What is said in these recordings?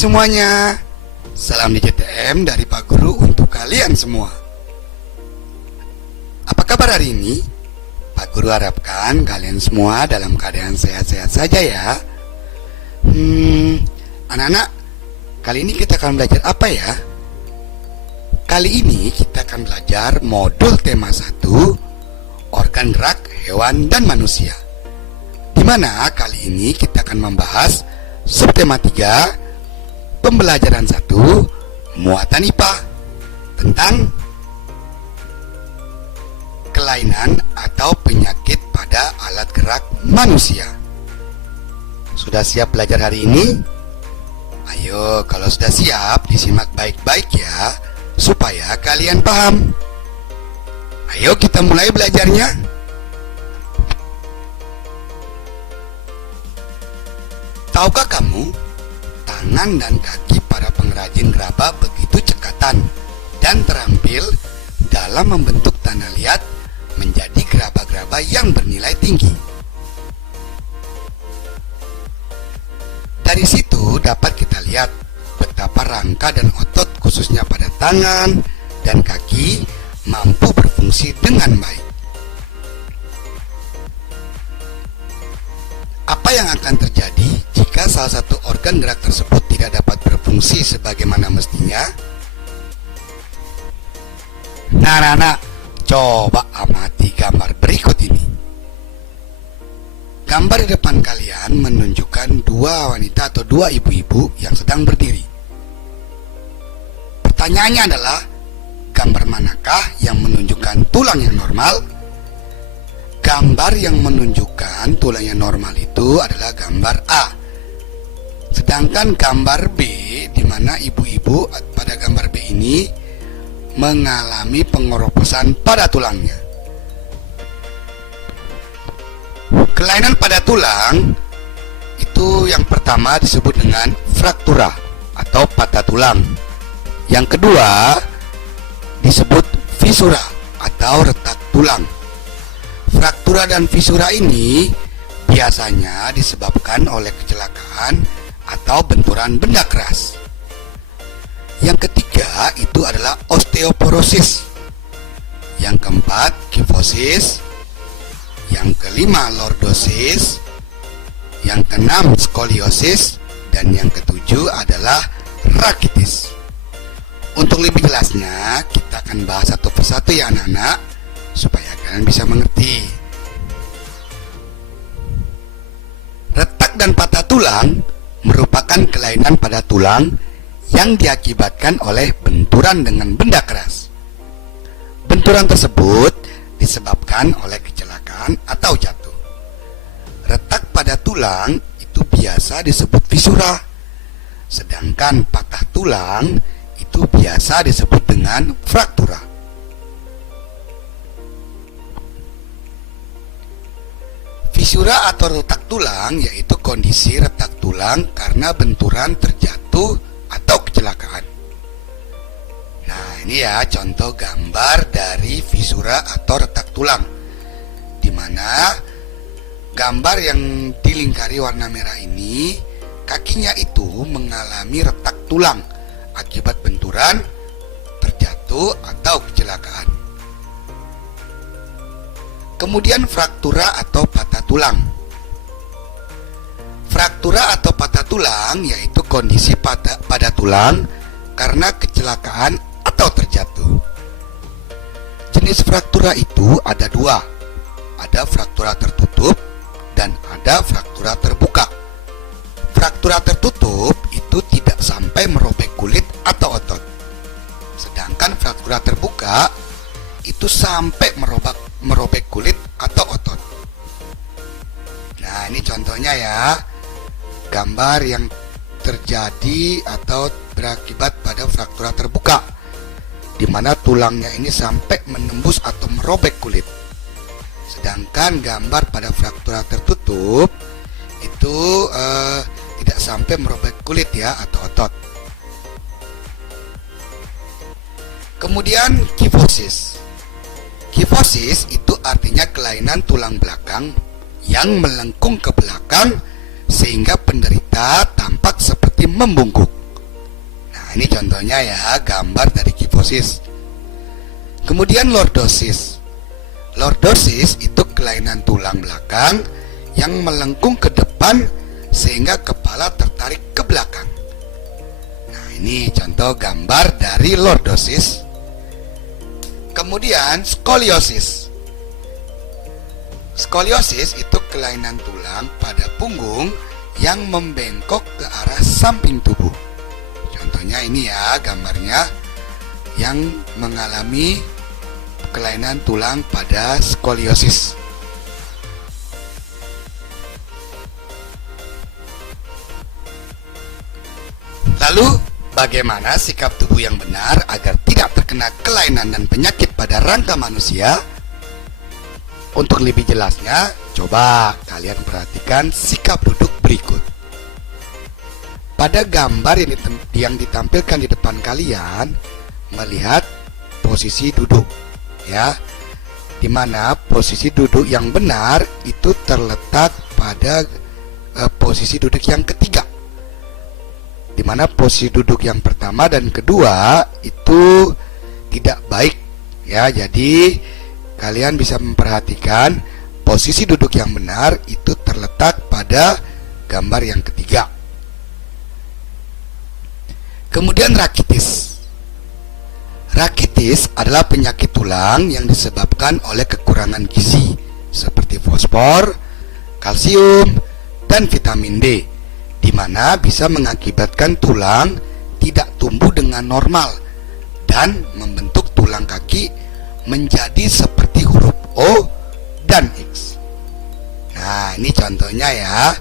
semuanya, salam DJTM dari Pak Guru untuk kalian semua. Apa kabar hari ini? Pak Guru harapkan kalian semua dalam keadaan sehat-sehat saja ya. Anak-anak, kali ini kita akan belajar apa ya? Kali ini kita akan belajar modul tema 1, organ gerak hewan dan manusia. Di mana kali ini kita akan membahas subtema 3, pembelajaran 1, muatan IPA, tentang kelainan atau penyakit pada alat gerak manusia. Sudah siap belajar hari ini? Ayo, kalau sudah siap, disimak baik-baik ya, supaya kalian paham. Ayo kita mulai belajarnya. Tahukah kamu, tangan dan kaki para pengrajin gerabah begitu cekatan dan terampil dalam membentuk tanah liat menjadi gerabah-gerabah yang bernilai tinggi. Dari situ dapat kita lihat betapa rangka dan otot khususnya pada tangan dan kaki mampu berfungsi dengan baik. Apa yang akan terjadi jika salah satu organ gerak tersebut tidak dapat berfungsi sebagaimana mestinya? Nah, anak-anak, coba amati gambar berikut ini. Gambar di depan kalian menunjukkan dua wanita atau dua ibu-ibu yang sedang berdiri. Pertanyaannya adalah, gambar manakah yang menunjukkan tulang yang normal? Gambar yang menunjukkan tulang yang normal itu adalah gambar A. Sedangkan gambar B, di mana ibu-ibu pada gambar B ini mengalami pengoroposan pada tulangnya. Kelainan pada tulang itu yang pertama disebut dengan fraktura atau patah tulang. Yang kedua disebut fisura atau retak tulang. Fraktura dan fisura ini biasanya disebabkan oleh kecelakaan atau benturan benda keras. Yang ketiga itu adalah osteoporosis. Yang keempat kifosis. Yang kelima lordosis. Yang keenam skoliosis. Dan yang ketujuh adalah rakitis. Untuk lebih jelasnya kita akan bahas satu persatu ya anak-anak, supaya kalian bisa mengerti. Retak dan patah tulang merupakan kelainan pada tulang yang diakibatkan oleh benturan dengan benda keras. Benturan tersebut disebabkan oleh kecelakaan atau jatuh. Retak pada tulang itu biasa disebut fisura, sedangkan patah tulang itu biasa disebut dengan fraktura. Fisura atau retak tulang yaitu kondisi retak tulang karena benturan terjatuh atau kecelakaan. Nah, ini ya contoh gambar dari fisura atau retak tulang, di mana gambar yang dilingkari warna merah ini, kakinya itu mengalami retak tulang akibat benturan, terjatuh atau kecelakaan. Kemudian fraktura atau patah tulang. Fraktura atau patah tulang yaitu kondisi pada tulang karena kecelakaan atau terjatuh. Jenis fraktura itu ada dua, ada fraktura tertutup dan ada fraktura terbuka. Fraktura tertutup itu tidak sampai merobek kulit atau otot, sedangkan fraktura terbuka itu sampai merobek kulit atau otot. Nah, ini contohnya ya, gambar yang terjadi atau berakibat pada fraktura terbuka, di mana tulangnya ini sampai menembus atau merobek kulit. Sedangkan gambar pada fraktura tertutup itu tidak sampai merobek kulit ya atau otot. Kemudian kifosis. Kifosis itu artinya kelainan tulang belakang yang melengkung ke belakang sehingga penderita tampak seperti membungkuk. ini contohnya ya, gambar dari kifosis. Kemudian lordosis. Lordosis itu kelainan tulang belakang yang melengkung ke depan sehingga kepala tertarik ke belakang. Nah, ini contoh gambar dari lordosis. Kemudian skoliosis. Skoliosis itu kelainan tulang pada punggung yang membengkok ke arah samping tubuh. Contohnya ini ya gambarnya, yang mengalami kelainan tulang pada skoliosis. Lalu, bagaimana sikap tubuh yang benar agar tidak terkena kelainan dan penyakit pada rangka manusia? Untuk lebih jelasnya, coba kalian perhatikan sikap duduk berikut. Pada gambar yang ditampilkan di depan kalian, melihat posisi duduk, ya, dimana posisi duduk yang benar itu terletak pada posisi duduk yang ketiga, dimana posisi duduk yang pertama dan kedua itu tidak baik, ya. Jadi kalian bisa memperhatikan posisi duduk yang benar itu terletak pada gambar yang ketiga. Kemudian rakitis. Rakitis adalah penyakit tulang yang disebabkan oleh kekurangan gizi seperti fosfor, kalsium, dan vitamin D, di mana bisa mengakibatkan tulang tidak tumbuh dengan normal dan membentuk tulang kaki menjadi seperti huruf O dan X. Nah, ini contohnya ya,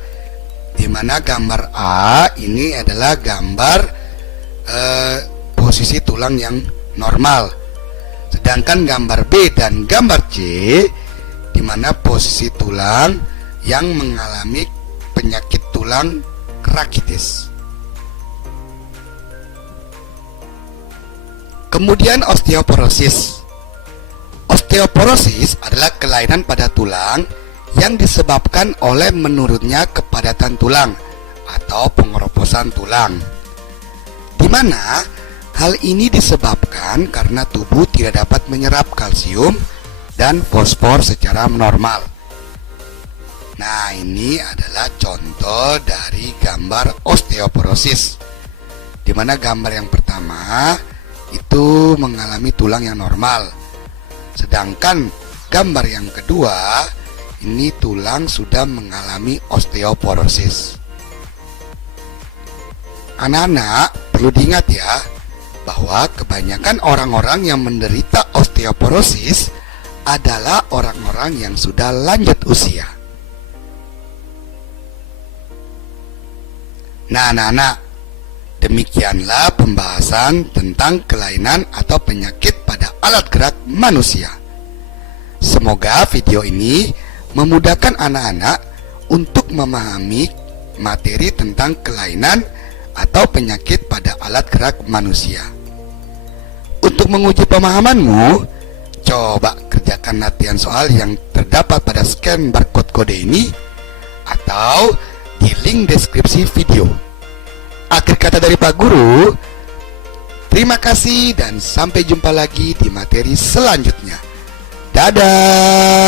di mana gambar A ini adalah gambar posisi tulang yang normal, sedangkan gambar B dan gambar C di mana posisi tulang yang mengalami penyakit tulang rakitis. Kemudian osteoporosis. Osteoporosis adalah kelainan pada tulang yang disebabkan oleh menurunnya kepadatan tulang atau pengeroposan tulang, di mana hal ini disebabkan karena tubuh tidak dapat menyerap kalsium dan fosfor secara normal. Nah, ini adalah contoh dari gambar osteoporosis, di mana gambar yang pertama itu mengalami tulang yang normal, sedangkan gambar yang kedua ini tulang sudah mengalami osteoporosis. Anak-anak perlu diingat ya, bahwa kebanyakan orang-orang yang menderita osteoporosis adalah orang-orang yang sudah lanjut usia. Nah, anak-anak, demikianlah pembahasan tentang kelainan atau penyakit pada alat gerak manusia. Semoga video ini memudahkan anak-anak untuk memahami materi tentang kelainan atau penyakit pada alat gerak manusia. Untuk menguji pemahamanmu, coba kerjakan latihan soal yang terdapat pada scan barcode kode ini atau di link deskripsi video. Akhir kata dari Pak Guru, terima kasih dan sampai jumpa lagi di materi selanjutnya. Dadah.